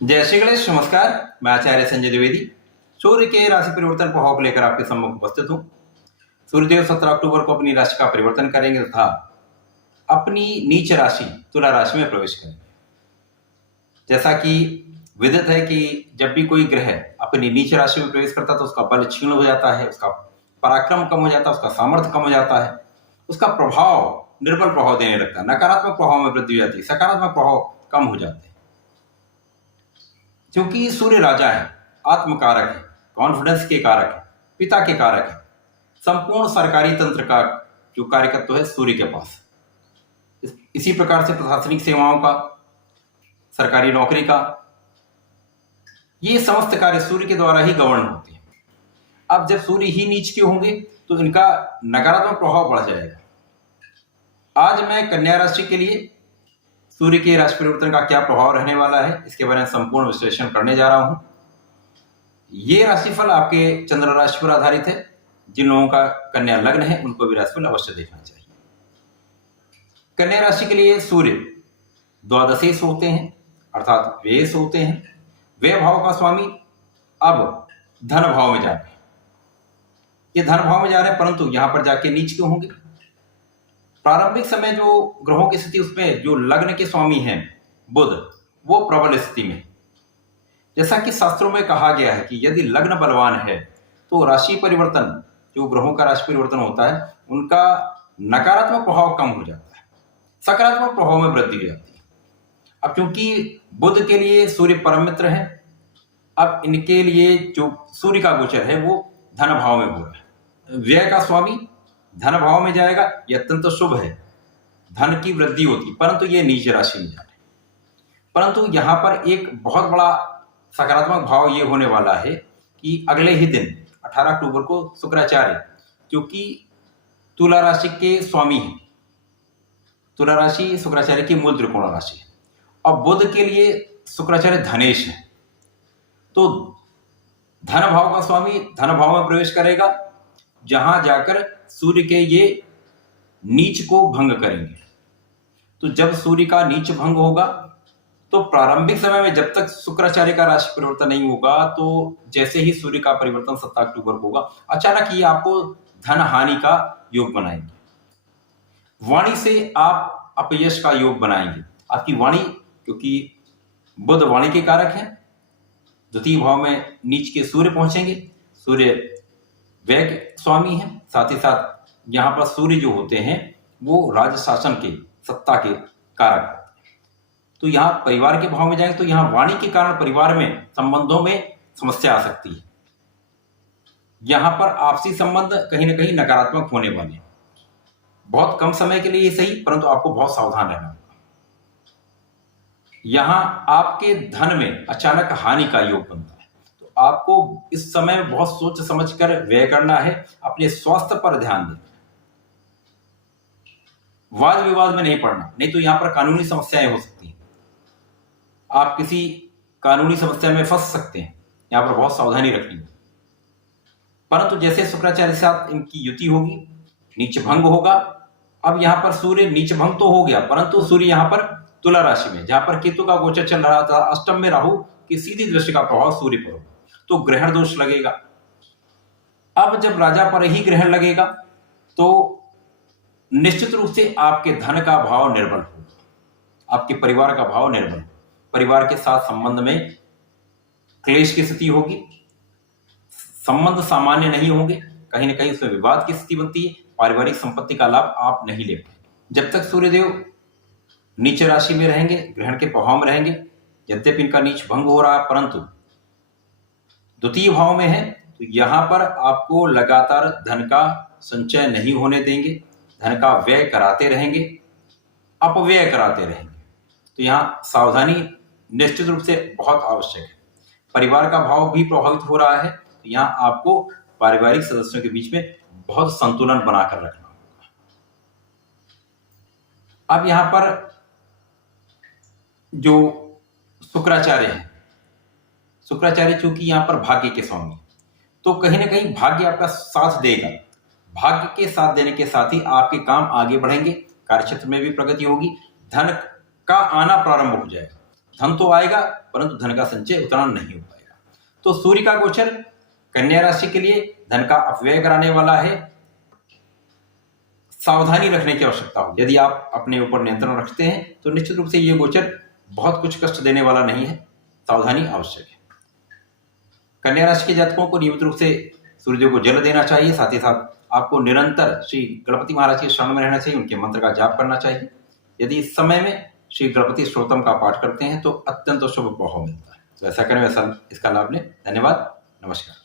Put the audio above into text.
जय श्री गणेश। नमस्कार, मैं आचार्य संजय द्विवेदी सूर्य के राशि परिवर्तन प्रभाव को लेकर आपके सम्मुख उपस्थित हूँ। सूर्यदेव 17 अक्टूबर को अपनी राशि का परिवर्तन करेंगे तथा अपनी नीच राशि तुला राशि में प्रवेश करेंगे। जैसा कि विदित है कि जब भी कोई ग्रह अपनी नीच राशि में प्रवेश करता है तो उसका बल क्षीण हो जाता है, उसका पराक्रम कम हो जाता है, उसका सामर्थ्य कम हो जाता है, उसका प्रभाव निर्बल प्रभाव देने लगता है, नकारात्मक प्रभाव में वृद्धि हो जाती है, सकारात्मक प्रभाव कम हो जाते हैं। क्योंकि सूर्य राजा है, आत्मकारक है, कॉन्फिडेंस के कारक है, पिता के कारक है, संपूर्ण सरकारी तंत्र का जो कार्यकत्व है सूर्य के पास। इसी प्रकार से प्रशासनिक सेवाओं का, सरकारी नौकरी का, ये समस्त कार्य सूर्य के द्वारा ही गवर्न होते हैं। अब जब सूर्य ही नीच के होंगे तो इनका नकारात्मक प्रभाव बढ़ जाएगा। आज मैं कन्या राशि के लिए सूर्य के राशि परिवर्तन का क्या प्रभाव रहने वाला है, इसके बारे में संपूर्ण विश्लेषण करने जा रहा हूं। ये राशिफल आपके चंद्र राशि पर आधारित है। जिन लोगों का कन्या लग्न है उनको भी राशिफल अवश्य देखना चाहिए। कन्या राशि के लिए सूर्य द्वादशेश होते हैं, अर्थात व्ययेश होते हैं। व्यय भाव का स्वामी अब धन भाव में जा रहे हैं। ये धन भाव में जा रहे हैं, परंतु यहां पर जाके नीच क्यों होंगे? प्रारंभिक समय जो ग्रहों की स्थिति, उसमें जो लग्न के स्वामी हैं बुध, वो प्रबल स्थिति में। जैसा कि शास्त्रों में कहा गया है कि यदि लग्न बलवान है तो राशि परिवर्तन, जो ग्रहों का राशि परिवर्तन होता है, उनका नकारात्मक प्रभाव कम हो जाता है, सकारात्मक प्रभाव में वृद्धि हो जाती है। अब क्योंकि बुध के लिए सूर्य परम मित्र है, अब इनके लिए जो सूर्य का गोचर है वो धन भाव में हो रहा है। व्यय का स्वामी धन भाव में जाएगा, यह अत्यंत शुभ है, धन की वृद्धि होती है, परंतु ये नीच राशि में जा रहे हैं। परंतु यहां पर एक बहुत बड़ा सकारात्मक भाव ये होने वाला है कि अगले ही दिन 18 अक्टूबर को शुक्राचार्य, क्योंकि तुला राशि के स्वामी हैं, तुला राशि शुक्राचार्य की मूल त्रिकोण राशि है, और बुध के लिए शुक्राचार्य धनेश है, तो धन भाव का स्वामी धन भाव में प्रवेश करेगा, जहां जाकर सूर्य के ये नीच को भंग करेंगे। तो जब सूर्य का नीच भंग होगा तो प्रारंभिक समय में जब तक शुक्राचार्य का राशि परिवर्तन नहीं होगा, तो जैसे ही सूर्य का परिवर्तन 17 अक्टूबर को होगा, अचानक ये आपको धन हानि का योग बनाएंगे। वाणी से आप अपयश का योग बनाएंगे। आपकी वाणी, क्योंकि बुध वाणी के कारक है, द्वितीय भाव में नीच के सूर्य पहुंचेंगे। सूर्य व्यय के स्वामी है, साथ ही साथ यहाँ पर सूर्य जो होते हैं वो राज शासन के, सत्ता के कारक होते हैं। तो यहाँ परिवार के भाव में जाएंगे तो यहाँ वाणी के कारण परिवार में संबंधों में समस्या आ सकती है। यहाँ पर आपसी संबंध कहीं ना कहीं नकारात्मक होने वाले हैं। बहुत कम समय के लिए ये सही, परंतु आपको बहुत सावधान रहना होगा। यहाँ आपके धन में अचानक हानि का योग बनता है, तो आपको इस समय बहुत सोच समझकर व्यय करना है। अपने स्वास्थ्य पर ध्यान देना, वाद विवाद में नहीं पड़ना, नहीं तो यहाँ पर कानूनी समस्याएं हो सकती हैं। आप किसी कानूनी समस्या में फंस सकते हैं, यहाँ पर बहुत सावधानी रखनी है। परंतु जैसे शुक्राचार्य के साथ इनकी युति होगी, नीच भंग होगा। अब यहाँ पर सूर्य नीच भंग तो हो गया, परंतु सूर्य यहाँ पर तुला राशि में, जहां पर केतु का गोचर चल रहा था, अष्टम में राहु की सीधी दृष्टि का प्रभाव सूर्य पर होगा, तो ग्रहण दोष लगेगा। अब जब राजा पर ही ग्रहण लगेगा तो निश्चित रूप से आपके धन का भाव निर्बल होगा, आपके परिवार का भाव निर्बल होगा, परिवार के साथ संबंध में क्लेश की स्थिति होगी, संबंध सामान्य नहीं होंगे, कहीं ना कहीं उसमें विवाद की स्थिति बनती है, पारिवारिक संपत्ति का लाभ आप नहीं ले पाएंगे। जब तक सूर्यदेव नीच राशि में रहेंगे, ग्रहण के प्रभाव में रहेंगे, यद्यपि इनका नीच भंग हो रहा है, परंतु द्वितीय भाव में है, तो यहां पर आपको लगातार धन का संचय नहीं होने देंगे, धन का व्यय कराते रहेंगे, अपव्यय कराते रहेंगे। तो यहाँ सावधानी निश्चित रूप से बहुत आवश्यक है। परिवार का भाव भी प्रभावित हो रहा है, तो यहाँ आपको पारिवारिक सदस्यों के बीच में बहुत संतुलन बनाकर रखना होगा। अब यहाँ पर जो शुक्राचार्य है, शुक्राचार्य चूंकि यहाँ पर भाग्य के स्वामी, तो कहीं ना कहीं भाग्य आपका साथ देगा। भाग्य के साथ देने के साथ ही आपके काम आगे बढ़ेंगे, कार्यक्षेत्र में भी प्रगति होगी, धन का आना प्रारंभ हो जाएगा। धन तो आएगा परंतु धन का संचय उतना नहीं हो पाएगा। तो सूर्य का गोचर कन्या राशि के लिए धन का अपव्यय कराने वाला है, सावधानी रखने की आवश्यकता होगी। यदि आप अपने ऊपर नियंत्रण रखते हैं तो निश्चित रूप से ये गोचर बहुत कुछ कष्ट देने वाला नहीं है, सावधानी आवश्यक है। कन्या राशि के जातकों को नियमित रूप से सूर्य को जल देना चाहिए, साथ ही साथ आपको निरंतर श्री गणपति महाराज के शरण में रहना चाहिए, उनके मंत्र का जाप करना चाहिए। यदि इस समय में श्री गणपति स्तोत्रम का पाठ करते हैं तो अत्यंत शुभ प्रभाव मिलता है। तो ऐसा करें, वैसा इसका लाभ लें। धन्यवाद, नमस्कार।